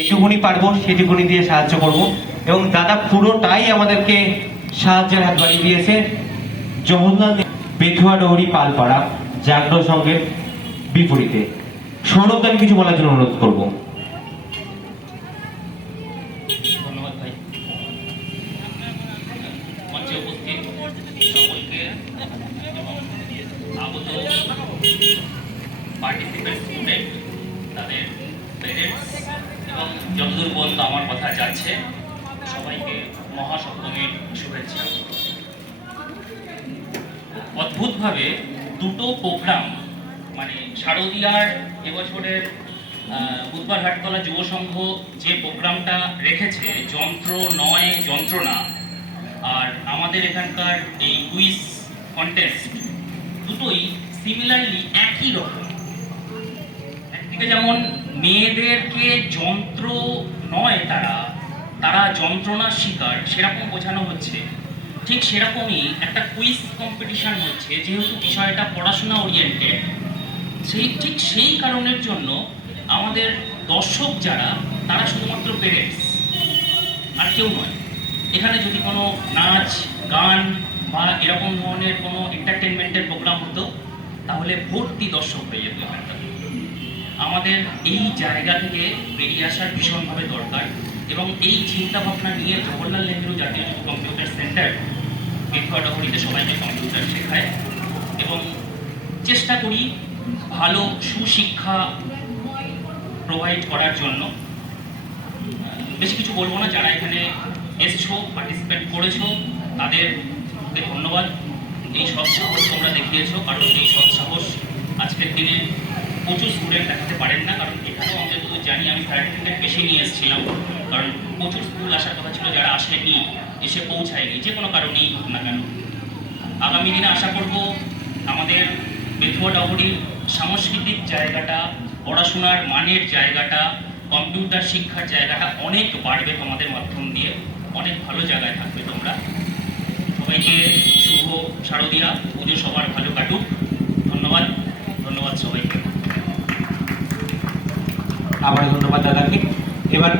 যেটুকুনি পারবো সেটুকুনি দিয়ে সাহায্য করব। এবং দাদা পুরোটাই আমাদেরকে সাহায্যের হাত বাড়িয়ে দিয়েছে। জওহরলাল বেথুয়া ডহরি পালপাড়া জাগ্র সংঘের বিপরীতে সৌরভদান কিছু বলার জন্য অনুরোধ করবো। ধন্যবাদ ভাই। মঞ্চে উপস্থিত সকলকে এবং আগত পার্টিসিপেন্ট স্টুডেন্ট, তাদের পেরেন্টস এবং যতদূর পর্যন্ত আমার কথা যাচ্ছে সবাইকে মহাসপ্তমীর শুভেচ্ছা। অদ্ভুতভাবে দুটো প্রোগ্রাম, মানে শারদীয়ার এবছরের বুধবার হাটতলা যুব সংঘ যে প্রোগ্রামটা রেখেছে, যন্ত্র নয় যন্ত্রণা, আর আমাদের এখানকার এই কুইজ কন্টেস্ট, দুটোই সিমিলারলি একই রকম। একদিকে যেমন মেয়েদেরকে যন্ত্র নয়, তারা যন্ত্রণার শিকার সেরকম বোঝানো হচ্ছে, ঠিক সেরকমই একটা কুইজ কম্পিটিশন হচ্ছে, যেহেতু বিষয়টা পড়াশোনা ওরিয়েন্টেড। ঠিক সেই কারণের জন্য আমাদের দর্শক যারা, তারা শুধুমাত্র পেরেন্টস, আর কেউ নয়। এখানে যদি কোনো নাচ গান বা এরকম ধরনের কোনো এন্টারটেনমেন্টের প্রোগ্রাম হতো, তাহলে ভর্তি দর্শক হয়ে যেত এখানটা। আমাদের এই জায়গা থেকে বেরিয়ে আসার ভীষণভাবে দরকার, এবং এই চিন্তা ভাবনা নিয়ে জওহরলাল নেহরু জাতীয় যুব কম্পিউটার সেন্টার বেথুয়া ডহরিতে সবাইকে কম্পিউটার শেখায়, এবং চেষ্টা করি ভালো সুশিক্ষা প্রোভাইড করার জন্য। বেশি কিছু বলবো না, যারা এখানে এসছো, পার্টিসিপেট করেছো, তাদেরকে ধন্যবাদ। এই সৎসাহস তোমরা দেখিয়েছো, কারণ এই সৎসাহস আজকের দিনে প্রচুর স্টুডেন্ট দেখাতে পারেন না। কারণ এখানেও আমরা যদি জানি, আমি সার্টিফিকেট বেশি নিয়ে এসেছিলাম, কারণ প্রচুর স্কুল আসার কথা ছিল, যারা আসেনি, এসে পৌঁছায়নি, যে কোনো কারণেই হোক না কেন। আগামী দিনে আশা করব আমাদের বেথুয়া ডহরির সাংস্কৃতিক জায়গাটা, পড়াশোনার মানের জায়গাটা, কম্পিউটার শিক্ষার জায়গাটা অনেক বাড়বে তোমাদের মাধ্যম দিয়ে, অনেক ভালো জায়গায় থাকবে তোমরা। সবাইকে শুভ শারদীয়া পুজো, সবার ভালো কাটুক। ধন্যবাদ, ধন্যবাদ সবাইকে। আবার ধন্যবাদ দাদাকে। এবার